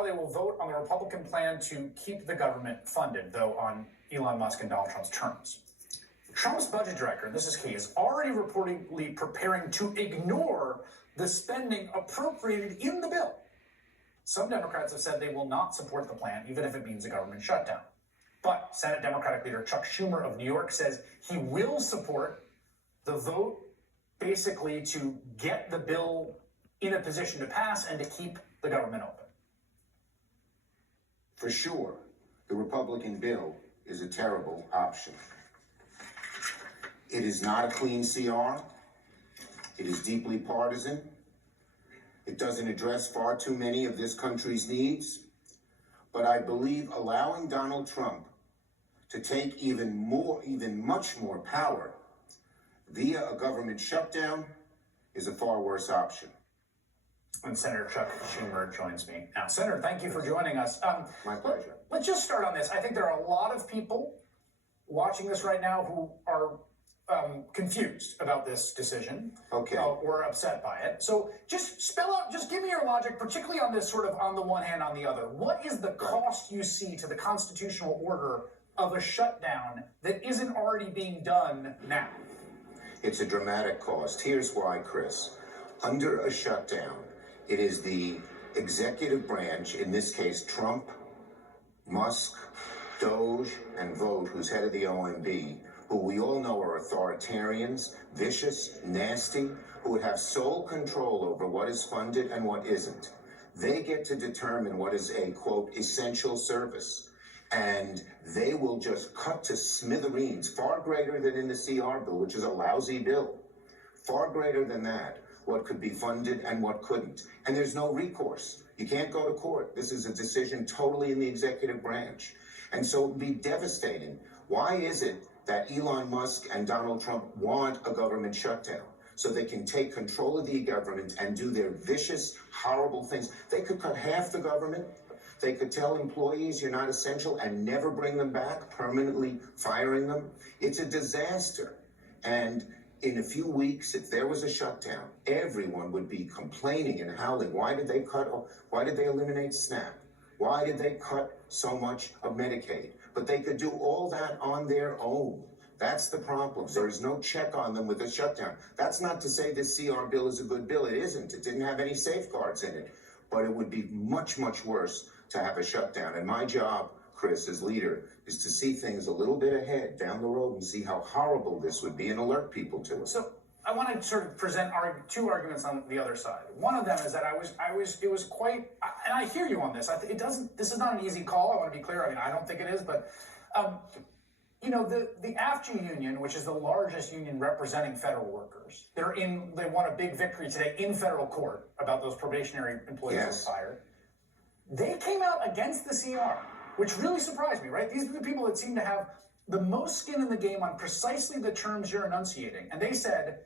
tomorrow they will vote on the Republican plan to keep the government funded, though on Elon Musk and Donald Trump's terms. Trump's budget director, this is key, is already reportedly preparing to ignore the spending appropriated in the bill. Some Democrats have said they will not support the plan, even if it means a government shutdown. But Senate Democratic leader Chuck Schumer of New York says he will support the vote basically to get the bill in a position to pass and to keep the government open. For sure, the Republican bill is a terrible option. It is not a clean CR. It is deeply partisan. It doesn't address far too many of this country's needs. But I believe allowing Donald Trump to take even much more power via a government shutdown is a far worse option. And Senator Chuck Schumer joins me now. Senator, thank you for joining us. My pleasure. Let's just start on this. I think there are a lot of people watching this right now who are confused about this decision, or upset by it. So just spell out, just give me your logic, particularly on this sort of on the one hand, on the other. What is the cost you see to the constitutional order of a shutdown that isn't already being done now? It's a dramatic cost. Here's why, Chris. Under a shutdown, it is the executive branch, in this case, Trump, Musk, Doge, and Vogt, who's head of the OMB, who we all know are authoritarians, vicious, nasty, who would have sole control over what is funded and what isn't. They get to determine what is a, quote, essential service. And they will just cut to smithereens, far greater than in the CR bill, which is a lousy bill. Far greater than that, what could be funded and what couldn't. And there's no recourse. You can't go to court. This is a decision totally in the executive branch. And so it would be devastating. Why is it that Elon Musk and Donald Trump want a government shutdown? So they can take control of the government and do their vicious, horrible things. They could cut half the government. They could tell employees you're not essential and never bring them back, permanently firing them. It's a disaster. And in a few weeks, if there was a shutdown, everyone would be complaining and howling. Why did they eliminate SNAP? Why did they cut so much of Medicaid? But they could do all that on their own. That's the problem. There is no check on them with a shutdown. That's not to say this CR bill is a good bill. It isn't. It didn't have any safeguards in it. But it would be much, much worse to have a shutdown. And my job, Chris, as leader, is to see things a little bit ahead down the road and see how horrible this would be and alert people to it. So I want to sort of present two arguments on the other side. One of them is that it was quite, and I hear you on this. This is not an easy call. I want to be clear. I mean, I don't think it is, but you know, the AFG union, which is the largest union representing federal workers, they won a big victory today in federal court about those probationary employees who were fired. They came out against the CR, which really surprised me, right? These are the people that seem to have the most skin in the game on precisely the terms you're enunciating. And they said,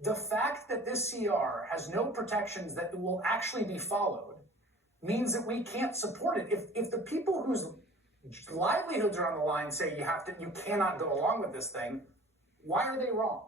the fact that this CR has no protections that will actually be followed means that we can't support it. If the people whose livelihoods are on the line say you cannot go along with this thing, why are they wrong?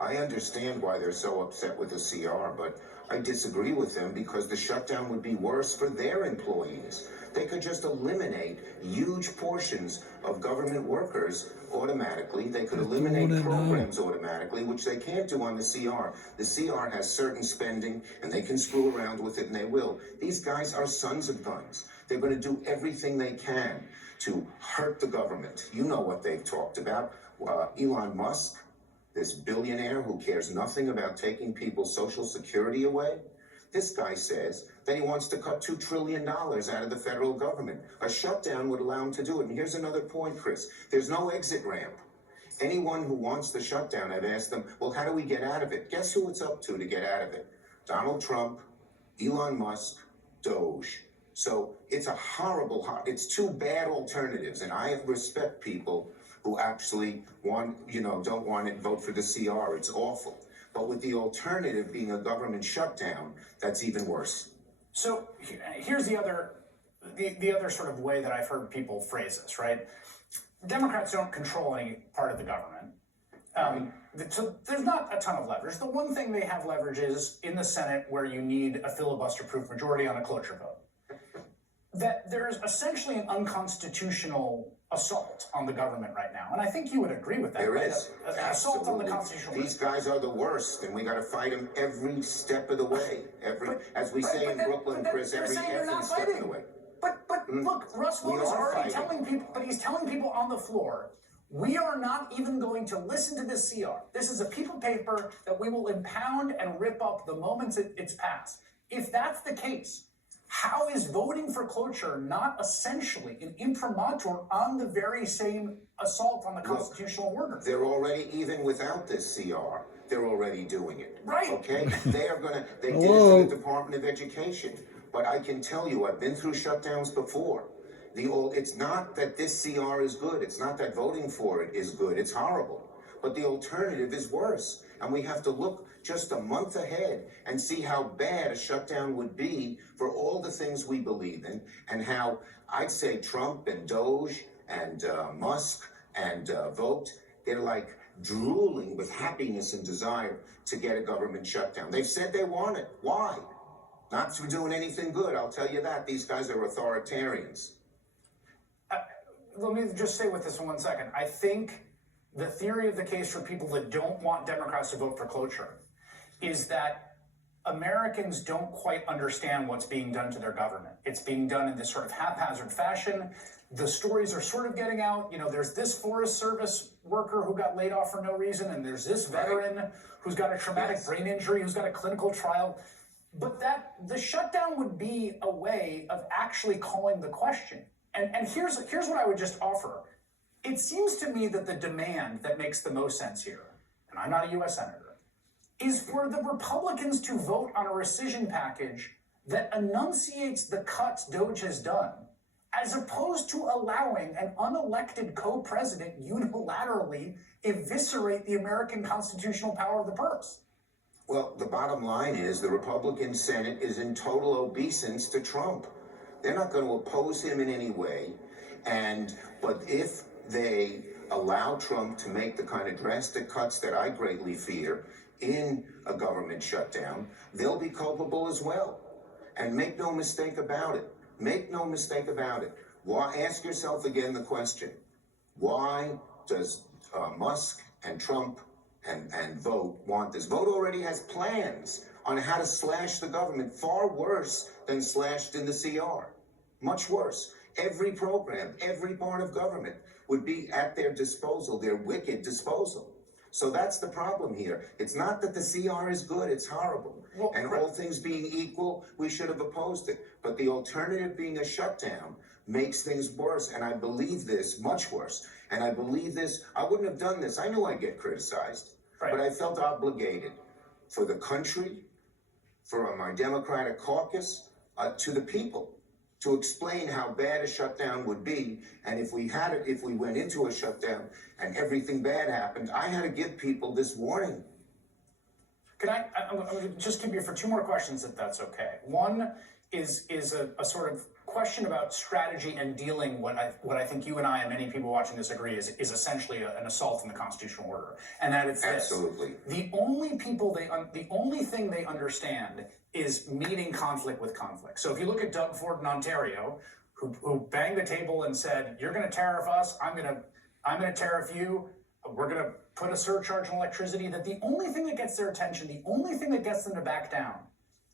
I understand why they're so upset with the CR, but I disagree with them because the shutdown would be worse for their employees. They could just eliminate huge portions of government workers automatically. They could eliminate programs automatically, which they can't do on the CR. The CR has certain spending, and they can screw around with it, and they will. These guys are sons of guns. They're going to do everything they can to hurt the government. You know what they've talked about. Elon Musk, this billionaire who cares nothing about taking people's Social Security away. This guy says that he wants to cut $2 trillion out of the federal government. A shutdown would allow him to do it. And here's another point, Chris. There's no exit ramp. Anyone who wants the shutdown, I've asked them, well, how do we get out of it? Guess who it's up to get out of it? Donald Trump, Elon Musk, Doge. So it's a it's two bad alternatives. And I respect people who actually don't want to vote for the CR. It's awful. But with the alternative being a government shutdown, that's even worse. So here's the other sort of way that I've heard people phrase this, right? Democrats don't control any part of the government. So there's not a ton of leverage. The one thing they have leverage is in the Senate where you need a filibuster-proof majority on a cloture vote. that there's essentially an unconstitutional assault on the government right now. And I think you would agree with that, There right? is. An assault on the Absolutely. constitutional These guys are the worst, and we got to fight them every step of the way. As we say in Brooklyn, Chris, every step of the way. But look, Russ Moore is already fighting. telling people, but he's telling people on the floor, we are not even going to listen to this CR. This is a piece of paper that we will impound and rip up the moment it's passed. If that's the case, how is voting for cloture not essentially an imprimatur on the very same assault on the constitutional order? They're already, even without this CR, they're already doing it. Right. Okay? They did it to the Department of Education. But I can tell you, I've been through shutdowns before. It's not that this CR is good. It's not that voting for it is good. It's horrible. But the alternative is worse. And we have to look just a month ahead and see how bad a shutdown would be for all the things we believe in, and how I'd say Trump and Doge and Musk and Vogt, they're like drooling with happiness and desire to get a government shutdown. They've said they want it. Why? Not for doing anything good, I'll tell you that. These guys are authoritarians. Let me just say with this in 1 second. I think the theory of the case for people that don't want Democrats to vote for cloture is that Americans don't quite understand what's being done to their government. It's being done in this sort of haphazard fashion. The stories are sort of getting out. You know, there's this Forest Service worker who got laid off for no reason, and there's this veteran who's got a traumatic brain injury, who's got a clinical trial. But the shutdown would be a way of actually calling the question. And here's what I would just offer. It seems to me that the demand that makes the most sense here, and I'm not a U.S. Senator, is for the Republicans to vote on a rescission package that enunciates the cuts Doge has done, as opposed to allowing an unelected co-president unilaterally eviscerate the American constitutional power of the purse. Well, the bottom line is the Republican Senate is in total obeisance to Trump. They're not going to oppose him in any way. But if they allow Trump to make the kind of drastic cuts that I greatly fear in a government shutdown, they'll be culpable as well. And make no mistake about it. Make no mistake about it. Ask yourself again the question, why does Musk and Trump and Vogt want this? Vogt already has plans on how to slash the government, far worse than slashed in the CR. Much worse. Every program, every part of government would be at their disposal, their wicked disposal. So that's the problem here. It's not that the CR is good, it's horrible. And all things being equal, we should have opposed it. But the alternative being a shutdown makes things worse. And I believe this, much worse. And I believe this, I wouldn't have done this. I knew I'd get criticized. But I felt obligated for the country, for my Democratic caucus, to the people, to explain how bad a shutdown would be. And if we went into a shutdown and everything bad happened, I had to give people this warning. Can I'm gonna just keep you for 2 more questions, if that's okay. One is a sort of question about strategy and dealing what I think you and I and many people watching this agree is essentially an assault on the constitutional order, and that it's Absolutely. This. The only thing they understand is meeting conflict with conflict. So if you look at Doug Ford in Ontario, who banged the table and said, "You're going to tariff us, I'm going to tariff you. We're going to put a surcharge on electricity," that the only thing that gets their attention, the only thing that gets them to back down,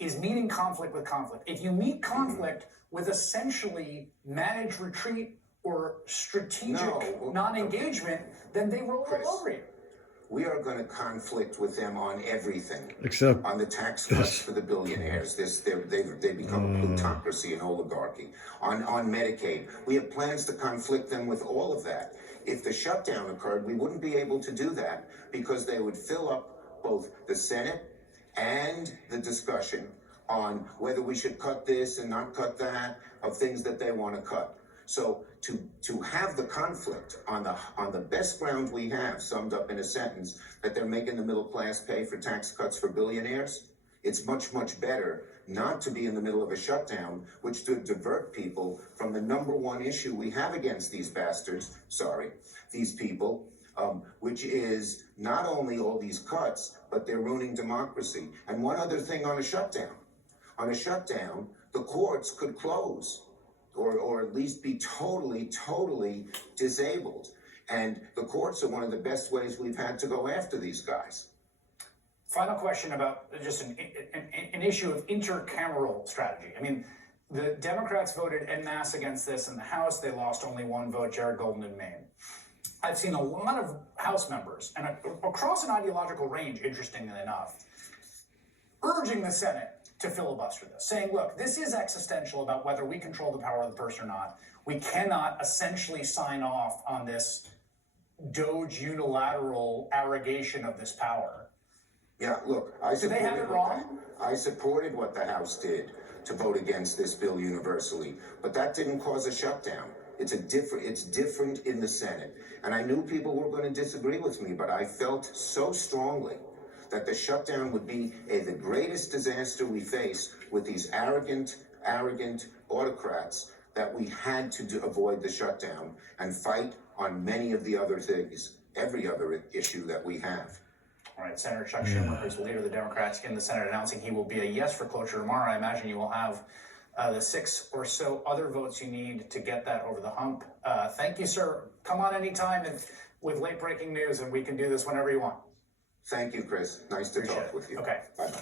is meeting conflict with conflict. If you meet conflict with essentially managed retreat or strategic non-engagement, then they roll all over you. We are going to conflict with them on everything, except on the tax cuts for the billionaires. They become a plutocracy and oligarchy. On Medicaid, we have plans to conflict them with all of that. If the shutdown occurred, we wouldn't be able to do that because they would fill up both the Senate and the discussion on whether we should cut this and not cut that, of things that they want to cut. So to have the conflict on the best ground we have, summed up in a sentence, that they're making the middle class pay for tax cuts for billionaires, it's much, much better not to be in the middle of a shutdown, which would divert people from the #1 issue we have against these bastards, these people, which is not only all these cuts, but they're ruining democracy. And one other thing on a shutdown. On a shutdown, the courts could close. or at least be totally disabled. And the courts are one of the best ways we've had to go after these guys. Final question about just an issue of intercameral strategy. I mean, the Democrats voted en masse against this in the House. They lost only one vote, Jared Golden in Maine. I've seen a lot of House members, and across an ideological range, interestingly enough, urging the Senate to filibuster this, saying, look, this is existential about whether we control the power of the purse or not. We cannot essentially sign off on this Doge unilateral arrogation of this power. Yeah, look, I supported what the House did to vote against this bill universally, but that didn't cause a shutdown. It's different in the Senate. And I knew people were going to disagree with me, but I felt so strongly that the shutdown would be the greatest disaster we face with these arrogant autocrats that we had to avoid the shutdown and fight on many of the other things, every other issue that we have. All right, Senator Chuck Schumer, who's the leader of the Democrats in the Senate, announcing he will be a yes for cloture tomorrow. I imagine you will have the 6 or so other votes you need to get that over the hump. Thank you, sir. Come on anytime with late breaking news, and we can do this whenever you want. Thank you, Chris. Nice to talk with you. Okay. Bye-bye.